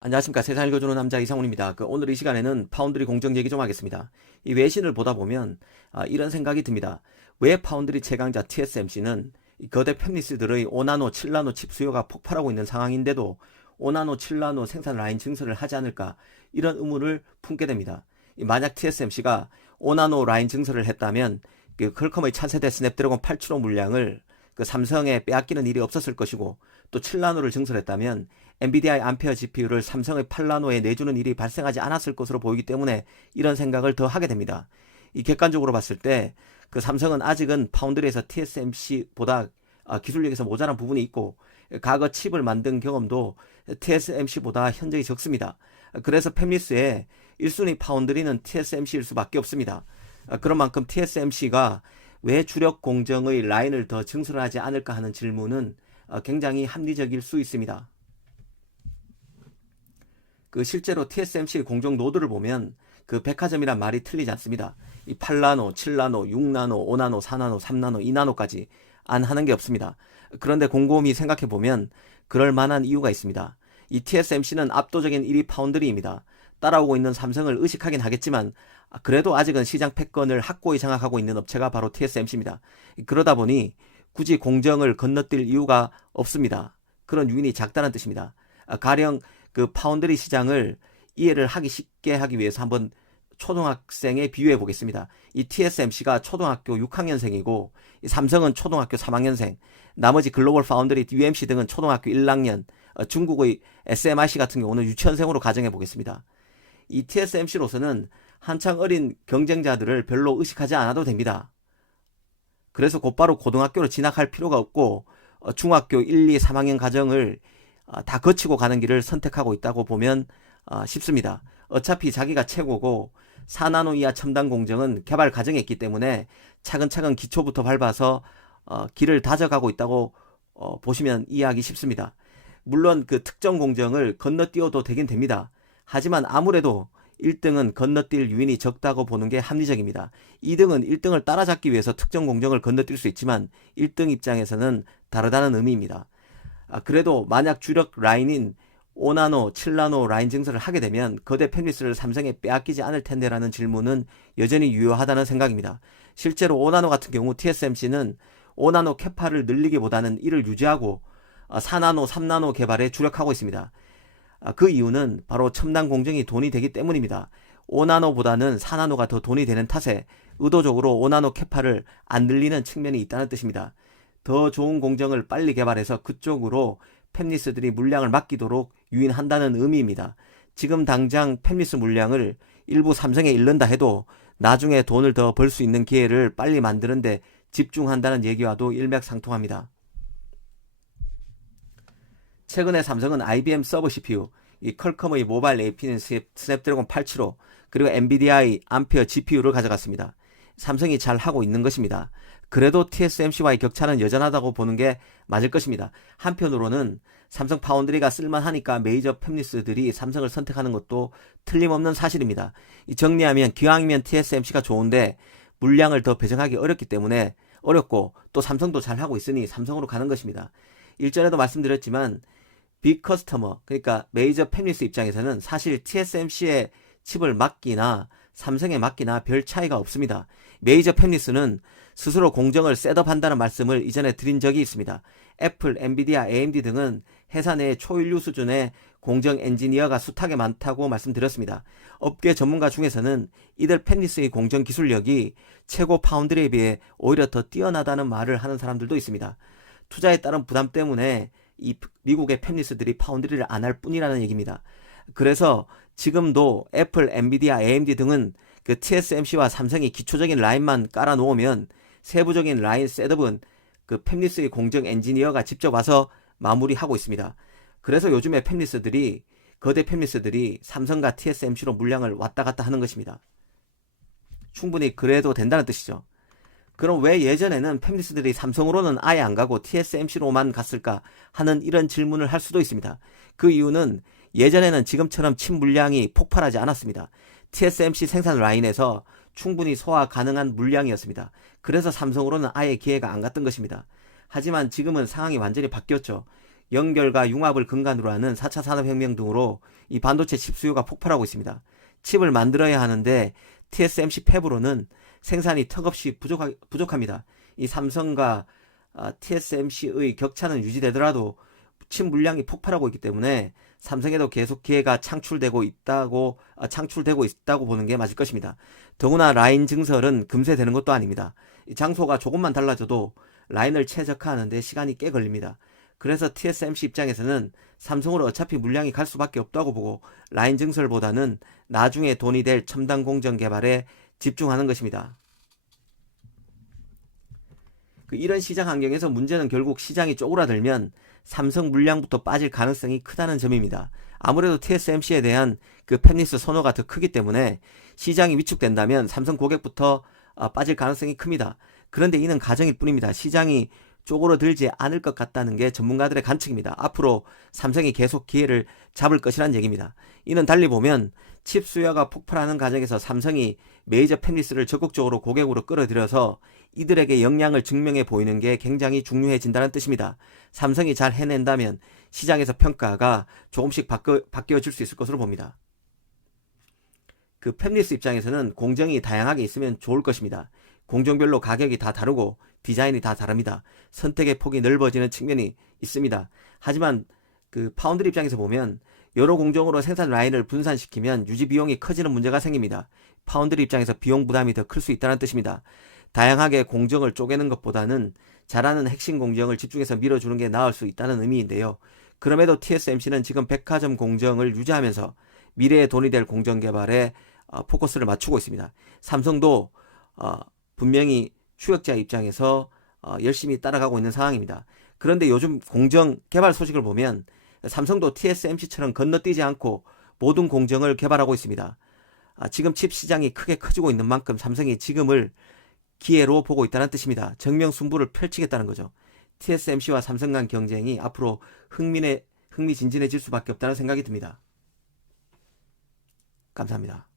안녕하십니까. 세상 읽어주는 남자 이상훈입니다. 오늘 이 시간에는 파운드리 공정 얘기 좀 하겠습니다. 이 외신을 보다 보면 이런 생각이 듭니다. 왜 파운드리 최강자 TSMC는 거대 팹리스들의 5나노, 7나노 칩 수요가 폭발하고 있는 상황인데도 5나노, 7나노 생산 라인 증설을 하지 않을까, 이런 의문을 품게 됩니다. 만약 TSMC가 5나노 라인 증설을 했다면 퀄컴의 차세대 스냅드래곤 875 물량을 삼성에 빼앗기는 일이 없었을 것이고, 또 7나노를 증설했다면 엔비디아의 암페어 GPU를 삼성의 8나노에 내주는 일이 발생하지 않았을 것으로 보이기 때문에 이런 생각을 더 하게 됩니다. 이 객관적으로 봤을 때 삼성은 아직은 파운드리에서 TSMC보다 기술력에서 모자란 부분이 있고, 과거 칩을 만든 경험도 TSMC보다 현저히 적습니다. 그래서 팹리스의 1순위 파운드리는 TSMC일 수밖에 없습니다. 그런 만큼 TSMC가 왜 주력 공정의 라인을 더 증설을 하지 않을까 하는 질문은 굉장히 합리적일 수 있습니다. 실제로 TSMC의 공정 노드를 보면 백화점이란 말이 틀리지 않습니다. 이 8나노, 7나노, 6나노, 5나노, 4나노, 3나노, 2나노까지 안 하는 게 없습니다. 그런데 곰곰이 생각해 보면 그럴 만한 이유가 있습니다. 이 TSMC는 압도적인 1위 파운드리입니다. 따라오고 있는 삼성을 의식하긴 하겠지만 그래도 아직은 시장 패권을 확고히 장악하고 있는 업체가 바로 TSMC입니다. 그러다 보니 굳이 공정을 건너뛸 이유가 없습니다. 그런 유인이 작다는 뜻입니다. 가령 파운드리 시장을 이해를 하기 쉽게 하기 위해서 한번 초등학생에 비유해 보겠습니다. 이 TSMC가 초등학교 6학년생이고 삼성은 초등학교 3학년생, 나머지 글로벌 파운드리, UMC 등은 초등학교 1학년, 중국의 SMIC 같은 경우는 유치원생으로 가정해 보겠습니다. 이 TSMC로서는 한창 어린 경쟁자들을 별로 의식하지 않아도 됩니다. 그래서 곧바로 고등학교로 진학할 필요가 없고 중학교 1, 2, 3학년 과정을 다 거치고 가는 길을 선택하고 있다고 보면 쉽습니다. 어차피 자기가 최고고 4나노 이하 첨단 공정은 개발 과정에 있기 때문에 차근차근 기초부터 밟아서 길을 다져가고 있다고 보시면 이해하기 쉽습니다. 물론 특정 공정을 건너뛰어도 되긴 됩니다. 하지만 아무래도 1등은 건너뛸 유인이 적다고 보는 게 합리적입니다. 2등은 1등을 따라잡기 위해서 특정 공정을 건너뛸 수 있지만 1등 입장에서는 다르다는 의미입니다. 그래도 만약 주력 라인인 5나노, 7나노 라인 증설을 하게 되면 거대 팹리스를 삼성에 빼앗기지 않을 텐데라는 질문은 여전히 유효하다는 생각입니다. 실제로 5나노 같은 경우 TSMC는 5나노 캐파를 늘리기보다는 이를 유지하고 4나노, 3나노 개발에 주력하고 있습니다. 그 이유는 바로 첨단 공정이 돈이 되기 때문입니다. 5나노보다는 4나노가 더 돈이 되는 탓에 의도적으로 5나노 캐파를 안 늘리는 측면이 있다는 뜻입니다. 더 좋은 공정을 빨리 개발해서 그쪽으로 팹리스들이 물량을 맡기도록 유인한다는 의미입니다. 지금 당장 팹리스 물량을 일부 삼성에 잃는다 해도 나중에 돈을 더 벌 수 있는 기회를 빨리 만드는데 집중한다는 얘기와도 일맥상통합니다. 최근에 삼성은 IBM 서버 CPU, 이 퀄컴의 모바일 AP는 스냅드래곤 875, 그리고 엔비디아의 암페어 GPU를 가져갔습니다. 삼성이 잘 하고 있는 것입니다. 그래도 TSMC와의 격차는 여전하다고 보는 게 맞을 것입니다. 한편으로는 삼성 파운드리가 쓸만하니까 메이저 팹리스들이 삼성을 선택하는 것도 틀림없는 사실입니다. 정리하면 기왕이면 TSMC가 좋은데 물량을 더 배정하기 어렵기 때문에 어렵고, 또 삼성도 잘 하고 있으니 삼성으로 가는 것입니다. 일전에도 말씀드렸지만 빅 커스터머, 그러니까 메이저 팹리스 입장에서는 사실 TSMC의 칩을 맡기나 삼성에 맡기나 별 차이가 없습니다. 메이저 팹리스는 스스로 공정을 셋업한다는 말씀을 이전에 드린 적이 있습니다. 애플, 엔비디아, AMD 등은 회사 내 초인류 수준의 공정 엔지니어가 숱하게 많다고 말씀드렸습니다. 업계 전문가 중에서는 이들 팹리스의 공정 기술력이 최고 파운드리에 비해 오히려 더 뛰어나다는 말을 하는 사람들도 있습니다. 투자에 따른 부담 때문에 이 미국의 팹리스들이 파운드리를 안 할 뿐이라는 얘기입니다. 그래서 지금도 애플, 엔비디아, AMD 등은 TSMC와 삼성이 기초적인 라인만 깔아놓으면 세부적인 라인 셋업은 팹리스의 공정 엔지니어가 직접 와서 마무리하고 있습니다. 그래서 요즘에 거대 팹리스들이 삼성과 TSMC로 물량을 왔다 갔다 하는 것입니다. 충분히 그래도 된다는 뜻이죠. 그럼 왜 예전에는 팹리스들이 삼성으로는 아예 안 가고 TSMC로만 갔을까 하는 이런 질문을 할 수도 있습니다. 그 이유는 예전에는 지금처럼 칩 물량이 폭발하지 않았습니다. TSMC 생산 라인에서 충분히 소화 가능한 물량이었습니다. 그래서 삼성으로는 아예 기회가 안 갔던 것입니다. 하지만 지금은 상황이 완전히 바뀌었죠. 연결과 융합을 근간으로 하는 4차 산업혁명 등으로 이 반도체 칩 수요가 폭발하고 있습니다. 칩을 만들어야 하는데 TSMC 팹으로는 생산이 턱없이 부족합니다. 이 삼성과 TSMC의 격차는 유지되더라도 칩 물량이 폭발하고 있기 때문에 삼성에도 계속 기회가 창출되고 있다고 보는 게 맞을 것입니다. 더구나 라인 증설은 금세 되는 것도 아닙니다. 장소가 조금만 달라져도 라인을 최적화하는데 시간이 꽤 걸립니다. 그래서 TSMC 입장에서는 삼성으로 어차피 물량이 갈 수밖에 없다고 보고 라인 증설보다는 나중에 돈이 될 첨단 공정 개발에 집중하는 것입니다. 이런 시장 환경에서 문제는 결국 시장이 쪼그라들면 삼성 물량부터 빠질 가능성이 크다는 점입니다. 아무래도 TSMC에 대한 그 팹리스 선호가 더 크기 때문에 시장이 위축된다면 삼성 고객부터 빠질 가능성이 큽니다. 그런데 이는 가정일 뿐입니다. 시장이 쪼그라들지 않을 것 같다는 게 전문가들의 관측입니다. 앞으로 삼성이 계속 기회를 잡을 것이란 얘기입니다. 이는 달리 보면 칩 수요가 폭발하는 과정에서 삼성이 메이저 팹리스를 적극적으로 고객으로 끌어들여서 이들에게 역량을 증명해 보이는 게 굉장히 중요해진다는 뜻입니다. 삼성이 잘 해낸다면 시장에서 평가가 조금씩 바뀌어질 수 있을 것으로 봅니다. 그 팹리스 입장에서는 공정이 다양하게 있으면 좋을 것입니다. 공정별로 가격이 다 다르고 디자인이 다 다릅니다. 선택의 폭이 넓어지는 측면이 있습니다. 하지만 그 파운드리 입장에서 보면 여러 공정으로 생산 라인을 분산시키면 유지 비용이 커지는 문제가 생깁니다. 파운드리 입장에서 비용 부담이 더 클 수 있다는 뜻입니다. 다양하게 공정을 쪼개는 것보다는 잘하는 핵심 공정을 집중해서 밀어주는 게 나을 수 있다는 의미인데요. 그럼에도 TSMC는 지금 백화점 공정을 유지하면서 미래의 돈이 될 공정 개발에 포커스를 맞추고 있습니다. 삼성도 분명히 추격자 입장에서 열심히 따라가고 있는 상황입니다. 그런데 요즘 공정 개발 소식을 보면 삼성도 TSMC처럼 건너뛰지 않고 모든 공정을 개발하고 있습니다. 지금 칩 시장이 크게 커지고 있는 만큼 삼성이 지금을 기회로 보고 있다는 뜻입니다. 정면 승부를 펼치겠다는 거죠. TSMC와 삼성 간 경쟁이 앞으로 흥미진진해질 수밖에 없다는 생각이 듭니다. 감사합니다.